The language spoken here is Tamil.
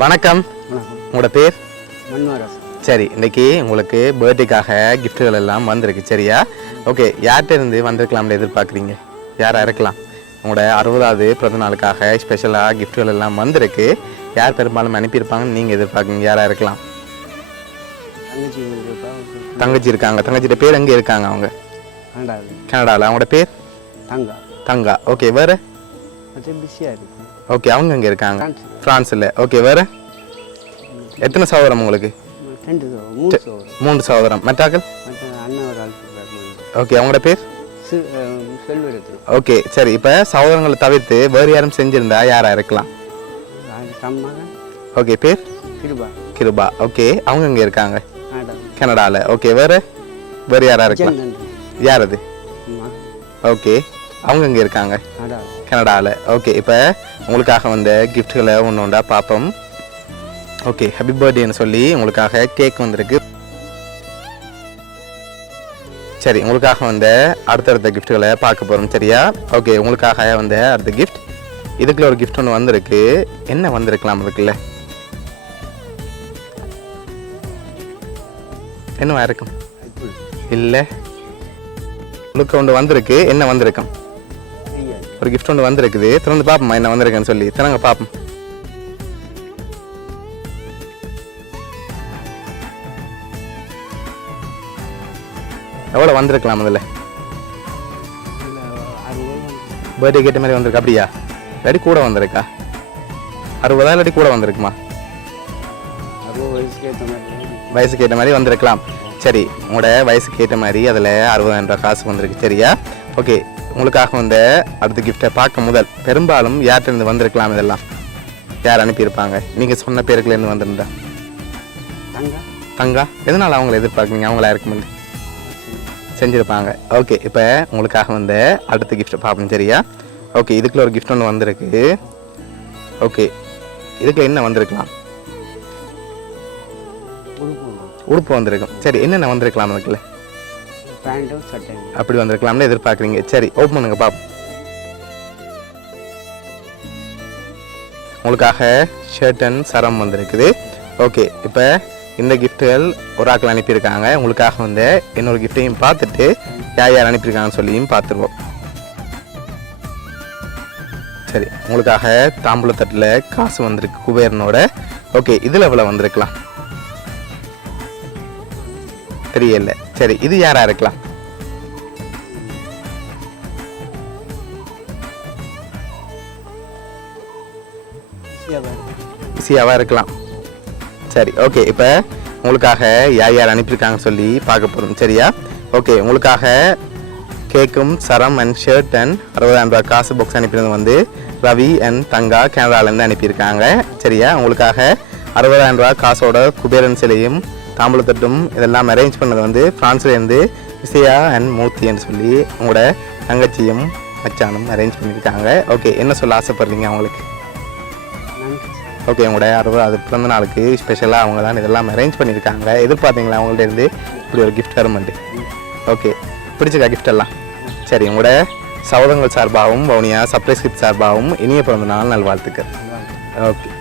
வணக்கம். உங்களோட பேர்? மன்மராஜ். சரி, இன்னைக்கு உங்களுக்கு பர்த்டேக்காக கிஃப்ட்டுகள் எல்லாம் வந்திருக்கு. சரியா? ஓகே, யார்கிட்ட இருந்து வந்திருக்கலாம்னு எதிர்பார்க்குறீங்க? யாராக இருக்கலாம்? உங்களோட 60வது பிறந்த நாளுக்காக ஸ்பெஷலாக கிஃப்ட்டுகள் எல்லாம் வந்திருக்கு. யார் பெரும்பாலும் அனுப்பியிருப்பாங்கன்னு நீங்கள் எதிர்பார்க்குறீங்க? யாராக இருக்கலாம்? தங்கச்சி இருக்காங்க. தங்கச்சியோட பேர் எங்கே இருக்காங்க? அவங்க கனடாவில். அவங்களோட பேர் தங்கா. தங்கா. ஓகே, வேறு? பிஸியாக இருக்கு. ஓகே, அவங்க எங்கே இருக்காங்க? ஃப்ரான்ஸில். ஓகே, வேறு? எத்தனை சகோதரம் உங்களுக்கு? 3 சகோதரம். மற்றாக்கள்? ஓகே, அவங்களோட பேர்? ஓகே, சரி. இப்போ சகோதரங்களை தவிர்த்து வேறு யாரும் செஞ்சிருந்தா யாராக இருக்கலாம்? ஓகே, பேர்? கிருபா. ஓகே, அவங்க எங்கே இருக்காங்க? கனடாவில். ஓகே, வேறு யாராக இருக்கலாம்? யார் அது? ஓகே, அவங்க எங்கே இருக்காங்க? கனடாவில். ஓகே, இப்போ உங்களுக்காக வந்த கிஃப்ட்களை ஒன்று ஒன்றா பார்ப்போம். ஓகே, ஹாப்பி பர்த்டேன்னு சொல்லி உங்களுக்காக கேக் வந்திருக்கு. சரி, உங்களுக்காக வந்த அடுத்தடுத்த கிஃப்ட்களை பார்க்க போகிறோம். சரியா? ஓகே, உங்களுக்காக வந்த அடுத்த கிஃப்ட் இதுக்குள்ள ஒரு கிஃப்ட் ஒன்று வந்திருக்கு. என்ன வந்திருக்கலாம் அதுக்குள்ள? என்னவா இருக்கும்? இல்லை, உங்களுக்கு ஒன்று வந்திருக்கு. என்ன வந்திருக்கும்? ஒரு கிஃப்ட் ஒன்று வந்திருக்குது. திறந்து பார்ப்போமா என்ன வந்திருக்குன்னு சொல்லி. திறங்க பார்ப்போம். எவ்வளோ வந்திருக்கலாம் அதில்? பர்த்டே கேட்ட மாதிரி வந்திருக்கு. அப்படியா? இல்லாட்டி கூட வந்திருக்கா? 60 இல்லாட்டி கூட வந்திருக்குமா? வயசுக்கு ஏற்ற மாதிரி வந்திருக்கலாம். சரி, உங்களோட வயசுக்கு ஏற்ற மாதிரி அதில் 60,000 ரூபா காசு வந்திருக்கு. சரியா? ஓகே, உங்களுக்காக வந்த அடுத்த கிஃப்டை பார்க்க முதல் பெரும்பாலும் யார்கிட்டருந்து வந்திருக்கலாம்? இதெல்லாம் யார் அனுப்பியிருப்பாங்க? நீங்கள் சொன்ன பேருக்குலேருந்து வந்திருந்தா? தங்கா. எதனால் அவங்கள எதிர்பார்க்குறீங்க? அவங்களா இருக்கும்போது செஞ்சுருப்பாங்க. ஓகே, இப்போ உங்களுக்காக வந்த அடுத்த கிஃப்ட்டை பார்ப்போம். சரியா? ஓகே, இதுக்குள்ள ஒரு கிஃப்ட் ஒன்று வந்திருக்கு. ஓகே, இதுக்குள்ள என்ன வந்திருக்கலாம்? உடுப்பு வந்திருக்கும். சரி, என்னென்ன வந்திருக்கலாம் அதுக்குள்ள? அப்படி வந்திருக்கலாம்னு எதிர்பார்க்குறீங்க. சரி, ஓப்பன் பண்ணுங்க பாப்போம். உங்களுக்காக ஷர்ட் அண்ட் சரம் வந்திருக்குது. ஓகே, இப்போ இந்த கிஃப்ட்டுகள் ஒரு ஆக்கள் அனுப்பியிருக்காங்க. உங்களுக்காக வந்து இன்னொரு கிஃப்ட்டையும் பார்த்துட்டு யார் யார் அனுப்பியிருக்காங்கன்னு சொல்லியும் பார்த்துருவோம். சரி, உங்களுக்காக தாம்பூலத்தட்டில் காசு வந்திருக்கு குபேரனோட. ஓகே, இதில் எவ்வளோ வந்திருக்கலாம்? தெரியல. சரி, இது யாரா இருக்கலாம்? ஈஸியாவா இருக்கலாம். சரி, ஓகே, இப்போ உங்களுக்காக யார் யார் அனுப்பியிருக்காங்கன்னு சொல்லி பார்க்க போகிறோம். சரியா? ஓகே, உங்களுக்காக கேக்கும் சரம் அண்ட் ஷர்ட் அண்ட் 60,000 ரூபா காசு பாக்ஸ் அனுப்பினது வந்து ரவி அண்ட் தங்கா கனடாலேருந்து அனுப்பியிருக்காங்க. சரியா? உங்களுக்காக 60,000 ரூபா காசோட குபேரன் சிலையும் தாம்பூலத்தட்டும் இதெல்லாம் அரேஞ்ச் பண்ணது வந்து ஃப்ரான்ஸ்லேருந்து விசயா அண்ட் மூர்த்தின்னு சொல்லி உங்களோட தங்கச்சியும் மச்சானும் அரேஞ்ச் பண்ணியிருக்காங்க. ஓகே, என்ன சொல்ல ஆசைப்படுறீங்க அவங்களுக்கு? ஓகே, உங்களோட 60வது பிறந்த நாளுக்கு ஸ்பெஷலாக அவங்க தான் இதெல்லாம் அரேஞ்ச் பண்ணியிருக்காங்க. எதிர்பார்த்தீங்களா அவங்கள்ட்ட இருந்து இப்படி ஒரு கிஃப்ட் வருமெண்டு? ஓகே, பிடிச்சிக்கா கிஃப்ட் எல்லாம்? சரி, உங்களோட சகோதரங்கள் சார்பாகவும் வவுனியா சர்ப்ரைஸ் கிஃப்ட் சார்பாகவும் இனிய பிறந்த நாள் நல்வாழ்த்துக்கள். ஓகே.